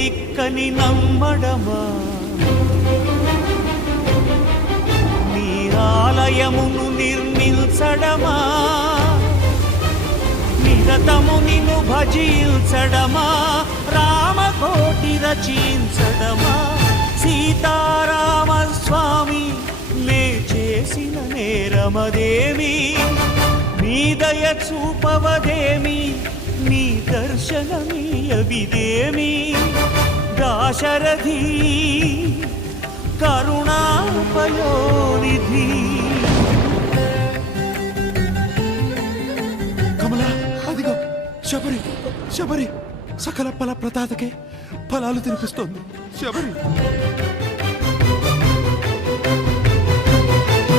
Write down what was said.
దిక్కని నమ్మడమా నీ ఆలయమును నిర్మించడమా నిరతము నిన్ను భజించడమా రామకోటి రచించడమా సీతారామస్వామి నే చేసిన నేరమదేమి నీ దయ చూపవదేమి నీ దర్శనమీయవిదేమి దాశరథి కరుణాపయోనిధి. కమల అదిగో శబరి శబరి సకల ఫల ప్రదాతకే ఫలాలు తినిపిస్తోంది శబరి.